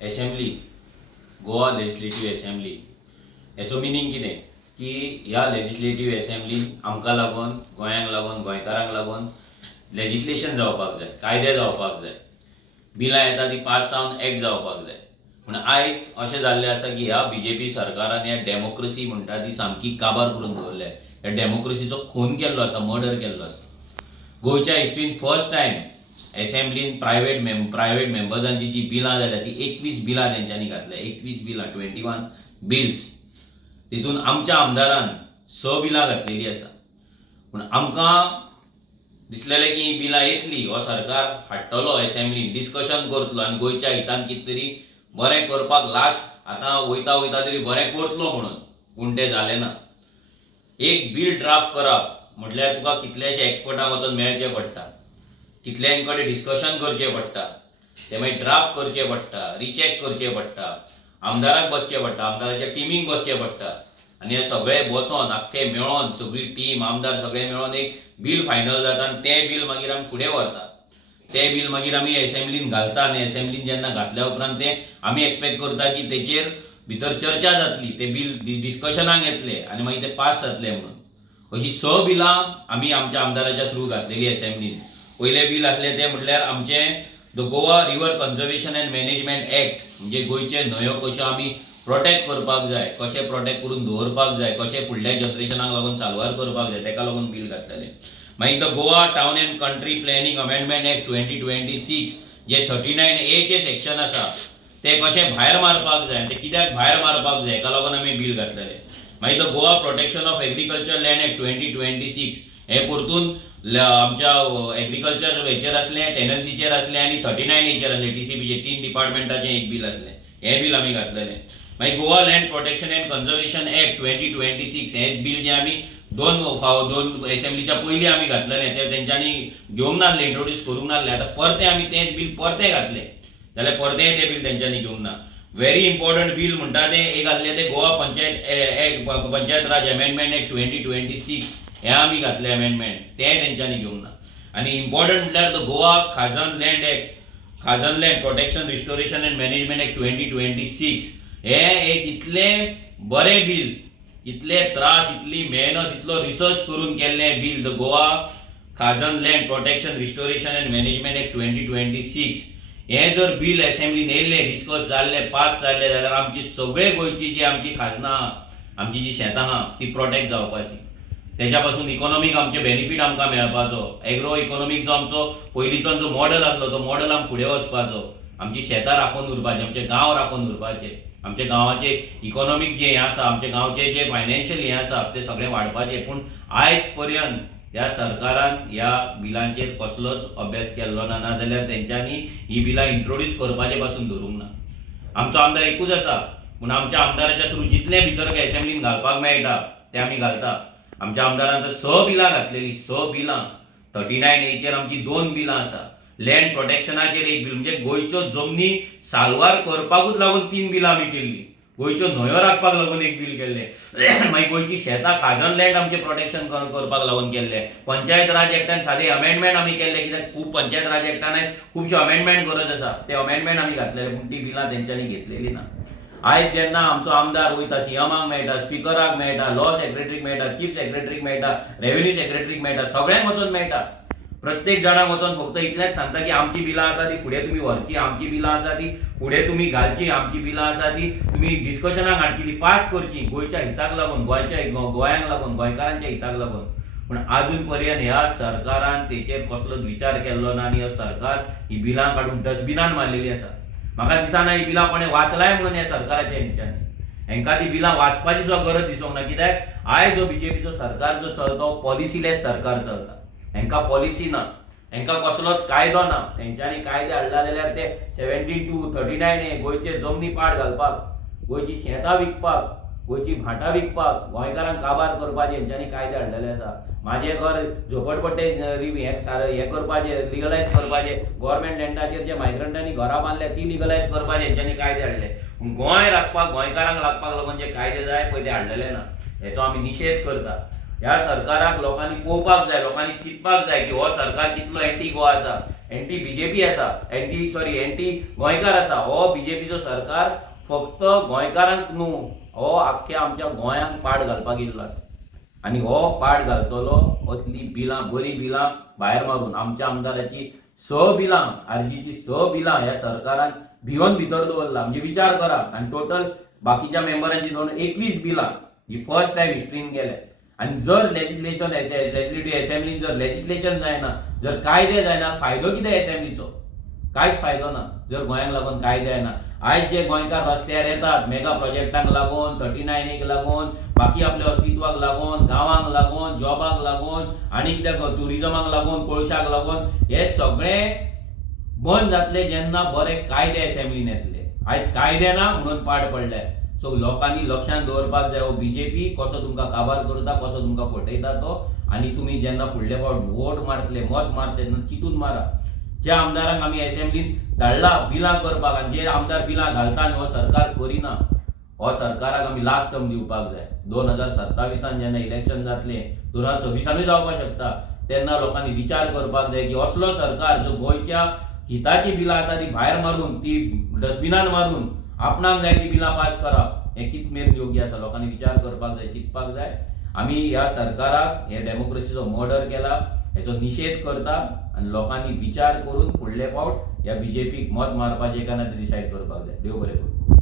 Assembly, Goa legislative assembly हेचो meaning कितें की ह्या लेजिस्लेटिव्ह असेंब्लीन आमकां लागून, गोंयांक लागून, गोंयकारांक लागून लेजिस्लेशन जावपाक जाय, कायदे जावपाक जाय, बिलां येता ती पास जावन एक्ट जावपाक जाय. पूण आयज अशें जाल्लें आसा की ह्या बीजेपी सरकारान ह्या डेमोक्रेसी म्हणटा ती सामकी काबार करून दवरल्या. ह्या डेमोक्रेसीचो खून केल्लो आसा, मर्डर केल्लो आसा. गोंयच्या हिस्ट्रीन फर्स्ट टायम असेंब्लीन प्रायव्हेट मेंबर्सांची जी बिलां जाल्यात ती 21 बिलां तेंच्यांनी घातल्या. 21 बिलां, 21 बिल्स. तितून आमच्या आमदारान 6 बिलां घातलेली आसा. पूण आमकां दिसलेलें की ही बिलां येतली, हो सरकार हाडटलो असेंब्लीन, डिस्कशन करतलो आनी गोंयच्या हितान कितें तरी बरें करपाक लास्ट आतां वयता वयता तरी बरें करतलो म्हणून. पूण तें जालें ना. एक बील ड्राफ्ट करप म्हटल्यार तुका कितलेशे एक्सपर्टांक वचून मेळचें पडटा, कितल्यांक कडेन डिस्कशन करचें पडटा, ते मागीर ड्राफ्ट करचें पडटा, रिचॅक करचें पडटा, आमदाराक बसचें पडटा, आमदाराच्या टिमीक बसचें पडटा आनी हे सगळें बसोन आख्खे मेळोन सगळी टीम आमदार सगळें मेळोन एक बील फायनल जाता आनी तें बील मागीर आमी फुडें व्हरता. तें बील मागीर आमी असेंब्लीन घालता आनी असेंब्लीन जेन्ना घातल्या उपरांत तें आमी एक्सपेक्ट करता की तेचेर भितर चर्चा जातली, तें बील डिस्कशनाक येतलें आनी मागीर तें पास जातलें म्हणून. अशीं 6 बिलां आमी आमच्या आमदाराच्या थ्रू घातलेली असेंब्लीन. पयलें बील आसलें तें म्हटल्यार आमचें the Goa river conservation end management act, म्हणजे गोंयचे न्हंयो कश्यो आमी प्रोटेक्ट करपाक जाय, कशें प्रोटेक्ट करून दवरपाक जाय, कशें फुडल्या जनरेशनाक लागून चालवार करपाक जाय, तेका लागून बील घातलेलें. मागीर the Goa town end country planning amendment act 2026 जे 39A चे सेक्शन आसा ते कशें भायर मारपाक जाय, ते कित्याक भायर मारपाक जाय हेका लागून आमी बील घातलेलें. मागीर the Goa protection of agriculture land act 2026 हे परतून आमच्या एग्रीकल्चर हेचेर असलें, टेनन्सीचेर असलें आनी 39A असलें, TCPचे 3 डिपार्टमेंटाचें एक बील असलें. हें बील आमी घातलेलें. मागीर Goa land protection end conservation act 2026 हें बील जें आमी दोन असेंब्लीच्या पयलीं आमी घातलेलें, तें तेंच्यांनी घेवंक नासलें, इंट्रोड्यूस करूंक नासलें. आतां परतें आमी तेंच बील परतें घातलें जाल्यार परतेंय तें बील तेंच्यांनी घेवंक ना. व्हेरी इम्पॉर्टंट बील म्हणटा तें एक आसलें तें गोवा पंचायत राज अमेंडमेंट एक्ट 2026 हें आमी घातलें अमेंडमेंट, तें तेंच्यांनी घेवंक ना. आनी इम्पॉर्टंट म्हटल्यार the Goa Khazan land act, Khazan land protection restoration and management act 2026 हें एक इतलें बरें बील, इतले त्रास, इतली मेहनत, इतलो रिसर्च करून केल्लें bill the Goa Khazan land protection restoration and management act 2026 हें जर बील असेंब्लीन येयल्लें, डिस्कस जाल्लें, पास जाल्लें जाल्यार आमची सगळे गोंयची जी आमची खाजनां आहा, आमची जी शेतां आहा ती प्रोटेक्ट जावपाची. तेच्या पासून इकॉनॉमीक आमचे बेनिफीट आमकां मेळपाचो. एग्रो इकॉनॉमीक जो आमचो पयलींचो जो मॉडल आसलो तो मॉडल आमकां फुडें वचपाचो. आमची शेतां राखून उरपाचीं, आमचे गांव राखून उरपाचे, आमच्या गांवाचे इकॉनॉमीक जें हें आसा, आमच्या गांवचें जें फायनान्शियल हें आसा तें सगळें वाडपाचें. पूण आयज पर्यंत ह्या सरकारान ह्या बिलांचेर कसलोच अभ्यास केल्लो ना, नाजाल्यार तेंच्यांनी ही बिलां इंट्रोड्यूस करपाचे पासून धरूंक ना. आमचो आमदार एकूच आसा, पूण आमच्या आमदाराच्या थ्रू जितलें भितर असेंब्लीन घालपाक मेळटा तें आमी घालता. आमच्या आमदारान 6 बिलां घातलेलीं, 6 बिलां. 39A चेर आमची 2 बिलां आसा. लँड प्रोटेक्शनाचेर एक बील, म्हणजे गोंयच्यो जमनी सालवार करपाकूच लागून 3 बिलां आमी केल्लीं. गोंयच्यो न्हंयो राखपाक लागून एक बील केल्लें. मागीर गोंयची शेतां खाजन लँड आमचें प्रोटेक्शन करपाक लागून केल्लें. पंचायत राज एक्टान सादें अमेंडमेंट आमी केल्लें, कित्याक खूब पंचायत राज एक्टान खुबशे अमेंडमेंट गरज आसा, ते अमेंडमेंट आमी घातलेले, पूण ती बिलां तेंच्यांनी घेतलेलीं ना. आयज जेन्ना आमचो आमदार वयता, सीएमाक मेळटा, स्पिकराक मेळटा, लॉ सेक्रेटरीक मेळटा, चीफ सेक्रेटरीक मेळटा, रेव्हेन्यू सेक्रेटरीक मेळटा, सगळ्यांक वचून मेळटा. प्रत्येक जाणाक वचून फक्त इतलेंच सांगता की आमची बिलां आसा ती फुडें तुमी व्हरची, आमची बिलां आसा ती फुडें तुमी घालची, आमची बिलां आसा ती तुमी डिस्कशनाक हाडची, ती पास करची गोंयच्या हिताक लागून, गोंयांक लागून, गोंयकारांच्या हिताक लागून. पूण आजून पर्यंत ह्या सरकारान तेचेर कसलोच विचार केल्लो ना आनी हो सरकार ही बिलां काडून डस्टबिनान मारलेली आसा. म्हाका दिसना ही बिलां कोणें वाचलाय म्हणून ह्या सरकाराच्या हेंच्यांनी. हेंकां ती बिलां वाचपाची सुद्दां गरज दिसूंक ना, कित्याक आयज जो बीजेपीचो सरकार जो चलता हो पॉलिसीलेस सरकार चलता. हेंकां पॉलिसी ना, हेंकां कसलोच कायदो ना. तेंच्यांनी कायदे हाडला जाल्यार ते 72, 39A गोंयचे जमनी पाड घालपाक, गोंयची शेतां विकपाक, गोंयची भाटां विकपाक, गोंयकारांक काबार करपाचे हेंच्यांनी कायदे हाडलेले आसा. म्हाजें घर झोपडपट्टे हें करपाचें, लिगलायज करपाचें, गव्हर्मेंट लँडाचेर जे मायग्रंटांनी घरां बांदल्या ती लिगलायज करपाचें हेंच्यांनी कायदे हाडले. पूण गोंय राखपाक, गोंयकारांक लागपाक लागून जे कायदे जाय पळय ते हाडलेले ना. हेचो आमी निशेध करता. ह्या सरकाराक लोकांनी पळोवपाक जाय, लोकांनी चिंतपाक जाय की हो सरकार कितलो एंटी गोवा आसा, एंटी बीजेपी आसा, एंटी गोंयकार आसा. हो बीजेपीचो सरकार फक्त गोंयकारांक न्हू, हो आख्ख्या आमच्या गोंयांक पाड घालपाक येयल्लो आसा. आनी हो पाड घालतलो असली बिलां, बरी बिलां भायर मारून आमच्या आमदाराची 6 बिलां, आरजीची 6 बिलां ह्या सरकारान भिवन भितर दवरला. म्हणजे विचार करा. आनी टोटल बाकीच्या मेंबरांची धरून 21 बिलां ही फर्स्ट टायम हिस्ट्रीन गेल्या. आनी जर लेजिस्लेटिव्ह असेंब्लीन जर लेजिस्लेशन जायना, जर कायदे जायना, फायदो कितें असेंब्लीचो? कांयच फायदो ना जर गोंयांक लागून कायदे जायना. आयज जे गोंयकार रस्त्यार येतात मेगा प्रोजेक्टांक लागून, 39 लागून, बाकी आपल्या अस्तित्वाक लागून, गांवांक लागून, जॉबाक लागून, आनी कित्याक ट्युरिजमाक लागून, कोळशाक लागून, हे सगळे बंद जातले जेन्ना बरे कायदे असेंब्लीन येतले. आयज कायदे ना म्हणून पाड पडले. सो लोकांनी लक्षांत दवरपाक जाय, हो बीजेपी कसो तुमकां काबार करता, कसो तुमकां फटयता तो. आनी तुमी जेन्ना फुडले फावट वोट मारतले, मत मारतले तेन्ना चिंतून मारा. ज्या आमदारांक आमी असेंब्लीन धाडला बिलां करपाक, आनी जे आमदार बिलां घालता आनी हो सरकार करिना, हो सरकाराक आमी लास्ट टर्म दिवपाक जाय. 2027 जेन्ना इलेक्शन जातले, 2026 जावपाक शकता, तेन्ना लोकांनी विचार करपाक जाय की असलो सरकार जो गोंयच्या हिताची बिलां आसा ती भायर मारून, ती डस्टबिनान मारून आपणाक जाय ती बिलां पास करप, हें कितमेर योग्य आसा? लोकांनी विचार करपाक जाय, चिंतपाक जाय. आमी ह्या सरकाराक हे डेमोक्रेसीचो मर्डर केला हेचो निशेध करता. आनी लोकांनी विचार करून फुडले फावट ह्या बीजेपीक मत मारपाचें काय ना ते डिसायड करपाक जाय. देव बरें करूं.